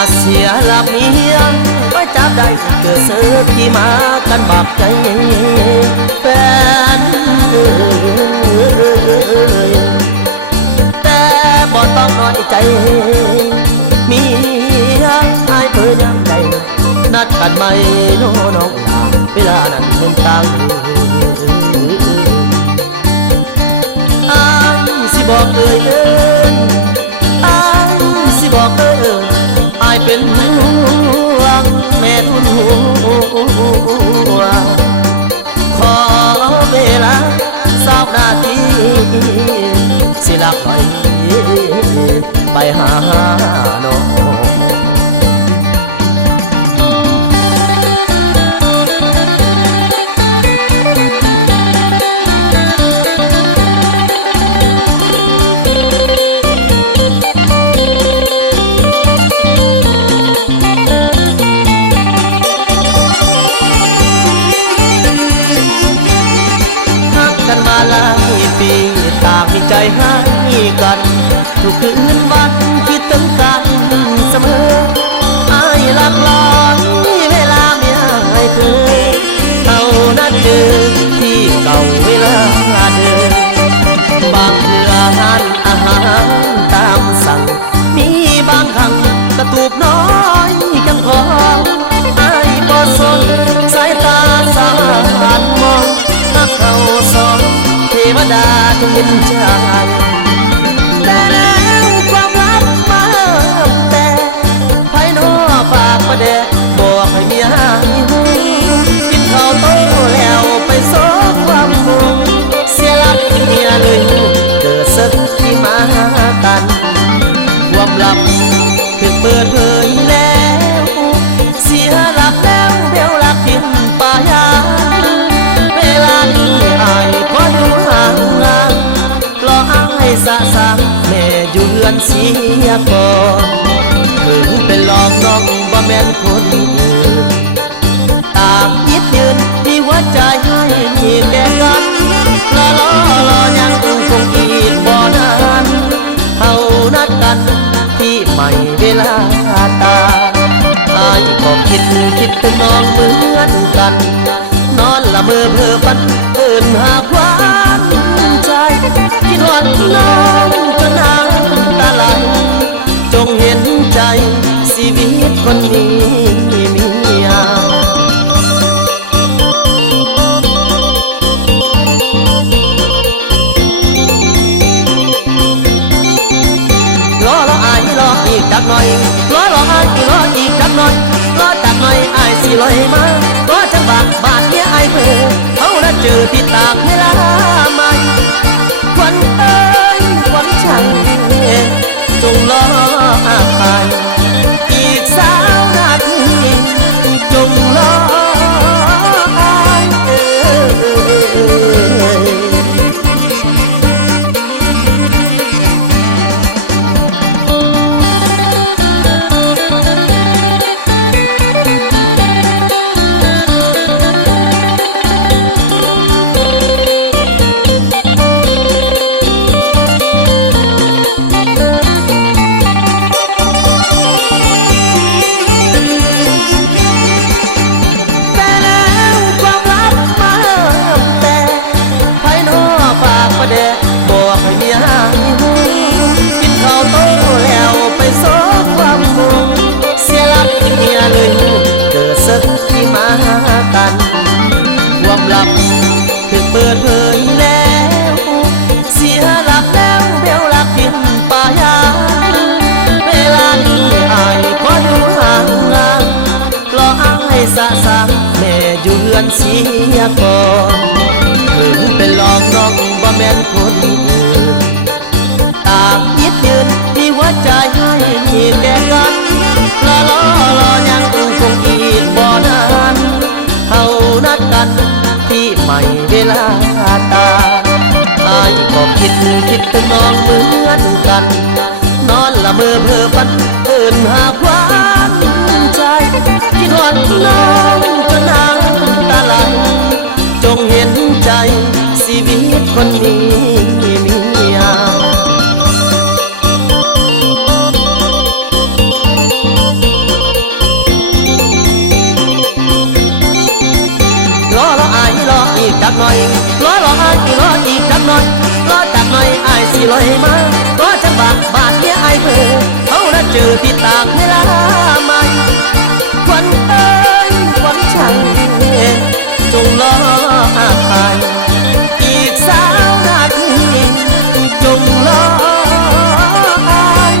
าเสียหลักเมียไว้จับได้เกิดเสือที่มากันบักใจแฟนแต่บ่ต้องน้อยใจมีอายเพื่อยังใดนัดกันไหมน้องลาเวลานั้นเพิ่งตั้งอายสิบอกเอ่ยอายสิบอกอายเป็นห่วงแม่ทุนหัวขอเวลา20 นาทีสิลักไปหาน้องมีใจให้กันทุกคืนวันคิดถึงกันเสมออายหลักลอยเวลาไม่ให้เคยเอานั้นเจอที่เก่าเวลาเดินบางเพื่ออาหารตามสั่งมีบางครั้งกระตูบน้อยกันพออายบ่สนสายตาสานมองถ้าเขาสอนเทวดาจงเห็นใจแต่แล้วความลับมาแต่ภายนอกฝากประเดะบอกให้เมียกินข้าวโตแล้วไปซอกความมุงเสียหลักเมียเลยเกิดศึกที่มากันความลับถึงเปิดเผยแล้วเสียหลักแล้วเบลหลักทิมป่ายาเวลานี้อายขออยู่ห่างรอให้สะสางแม่อยู่เรือนเสียก่อนถึงเป็นหลอกน้องบ่แม่นคนอื่นตามยิดยืนที่หัวใจให้แก่กันรอยังคงอีกบ่นานเฮานัดกันที่ใหม่เวลาตาอายก็คิดถึงน้องเหมือนกันนอนละเมอเพ้อฝันเอิ้นหาความใจคิดฮอดน้องจนน้ำตาไหลจงเห็นใจชีวิตคนนี้มีรออีกจักหน่อยรออายรออีกจักหน่อยรอจักหน่อยอายสิลอยมารอจังบาทเนี้ยอายเพิ่มเขาได้เจอที่ตากเวลาใหม่ควันเอ้ยควันชังจงรออายอีก20 นาทีจงรออายบอกให้เมียกินข้าวโตแล้วไปซอกความมุงเสียหลักเมียเลยเกิดศึกที่มากันความลับถึงเปิดเผยแล้วเสียหลักแล้วเบลหลักทิมป่ายาเวลานี้อายขออยู่ห่างรอให้สะสางแม่อยู่เรือนเสียก่อนถึงเป็นหลอกน้องบ่แม่นคนอื่นตามยิดยืนที่หัวใจให้แก่กันรอยังคงอีกบ่นานเฮานัดกันที่ใหม่เวลาตาอายก็คิดถึงน้องเหมือนกันนอนละเมอเพ้อฝันเอิ้นหาความใจคิดฮอดน้องจนน้ำตาไหลจงเห็นใจชีวิตคนนี้มี ลอยมาก็จะบาดเมียไอ้เพื่อเขาน่ะเจอที่ต่างเวลาใหม่ควันเอ้ยควันชังจงรออายอีก3 นาทีจงรออาย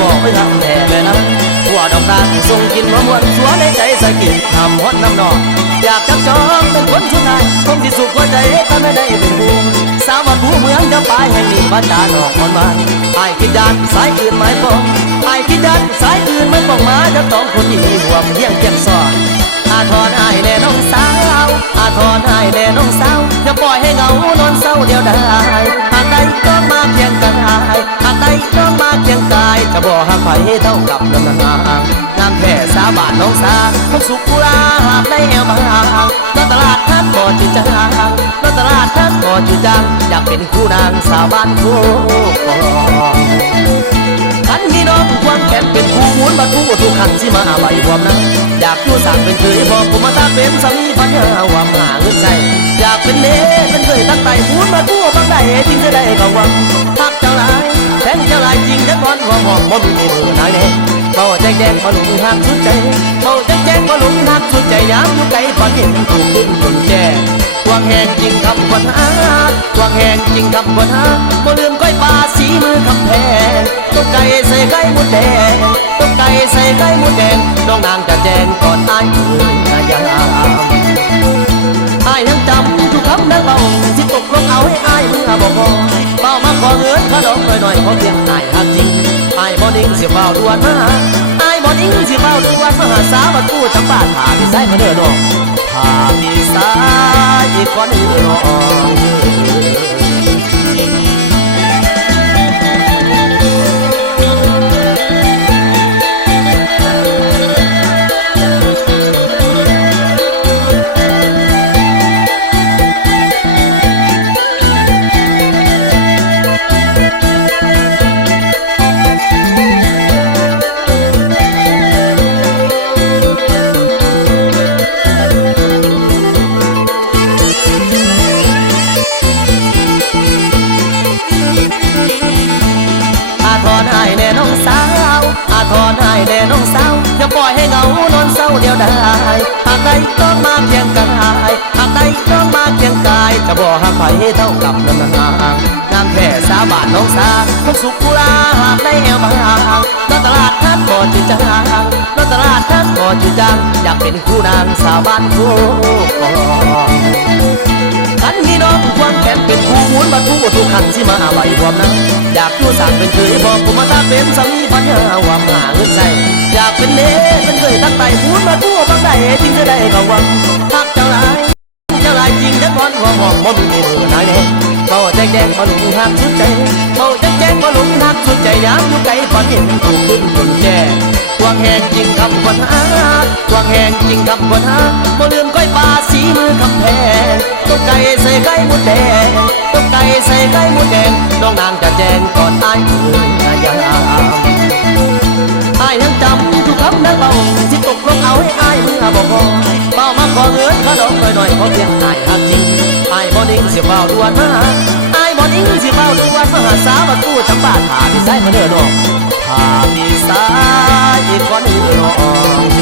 บอกไม่ทำแต่แม่น้ำหัวดอกตาส่งกินมะม่วงสัวในใจใส่กินทำฮอดน้ำนองอยากจับจองเป็นคนสุดท้ายคงที่สุขหัวใจถ้าไม่ได้เป็นผู้สาวผู้เมืองจะไปแห่งนี้บ้านดาหนองมันมาไอ้คิดยานสายอื่นไม่ปองไอ้คิดยานสายอื่นไม่ปองมาจะต้องคนดีหัวเฮี้ยงเกียงซ้อนอาทรไอ้แน่น้องสาวอาทรไอ้แน่น้องสาวจะปล่อยให้เงานอนเศร้าเดียวได้หากใดต้องมาเพียงกายหากใดต้องมาเพียงกายจะบอกหากไผเท่ากับน้ำนางงามแค่สาบานน้องสาคงสุขกุลาหากได้แอวบางนตลาดท่านก่อจุจางนตลาดท่านก่อจุจางอยากเป็นคู่นางสาวบ้านคู่กองขันมีน้องควงแขนเป็นคู่หมุนบัดคู่ทุกขันสิมาใบพร้อมนะอยากอยู่สั่งเป็นเคยพอผมมาตาเป็นสามีพันยาว่าหาเงินใส่อยากเป็นเน่เป็นเคยตั้งใจพูดมาคู่บางได้จริงจะได้ก็หวังทักเจ้าลายแทงเจ้าลายจริงจะก้อนหัวหมองบ่มีเบอร์ไหนเน่เบาแจ้งแจ้งมาลุงหักสุดใจเบาแจ้งแจ้งมาลุงหักสุดใจยามอยู่ไกลฝันเห็นถูกขึ้นจนแก่วางแหงจริงคำคนหาวางแหงจริงคำคนหาบ่ลืมก้อยปลาสีมือคำแพงตกไก่ใส่ไก่มดแดงตกไก่ใส่ไก่มดแดงน้องนางจะแจ้งก่อนอายเอ่ยยามอายยังจำทุกคำนักเบาที่ตกลงเอาให้อายเมื่อบอกเบามาขอเงินขนมหน่อยๆขอเพียงอายหักจริงอายบ่นิ่งสิเฝ้าดวนมาอายบ่นิ่งสิเฝ้าดวนมาหาสาวมากู้ทั้งบ้านหาพี่สายมาเด้อน้องหาพี่สายอีกคนอื่นน้องอาทรให้แน่น้องสาวอย่าปล่อยให้เงานอนเศร้าเดียวได้หากใดต้องมาเพียงกายหากใดต้องมาเพียงกายจะบอกหากไผเท่ากับน้ำนางงามแค่สาบานน้องสาคงสุขกุลาหากได้แอวบางนตลาดท่านก่อจุจางนตลาดท่านก่อจุจางอยากเป็นคู่นางสาวบ้านคู่กองขันมีน้องควงแขนเป็นคู่หมุนบัดคู่ทุกขันสิมาใบพร้อมนะอยากอยู่สั่งเป็นเคยพอผมมาตาเป็นสามีพันยาว่าหาเงินใส่อยากเป็นเน่เป็นเคยตั้งใจพูดมาทั่วบางได้จริงจะได้ก็หวังทักเจ้าลายจริงจะก้อนหัวหมองบ่มีเบอร์ไหนเน่เบาแจ้งแจ้งมาลุงหักสุดใจเบาแจ้งแจ้งมาลุงหักสุดใจยามอยู่ไกลฝันเห็นถูกขึ้นจนแก่วางแหงจริงคำคนหาวางแหงจริงคำคนหาบ่ลืมก้อยปลาสีมือคำแพงตกไก่ใส่ไก่มดแดงตกไก่ใส่ไก่มดแดงน้องนางจะแจ้งก่อนอายเอ่ยยามอายยังจำทุกคำนักเบาที่ตกลงเอาให้อายเมื่อบอกเบามาขอเงินขนมหน่อยๆขอเพียงอายหักจริงอายบ่นิ่งสิเฝ้าดวนมาอายบ่นิ่งสิเฝ้าดวนมาหาสาวมากู้ทั้งบ้านหาพี่สายมาเด้อน้องหาพี่สาย ายคนหลอง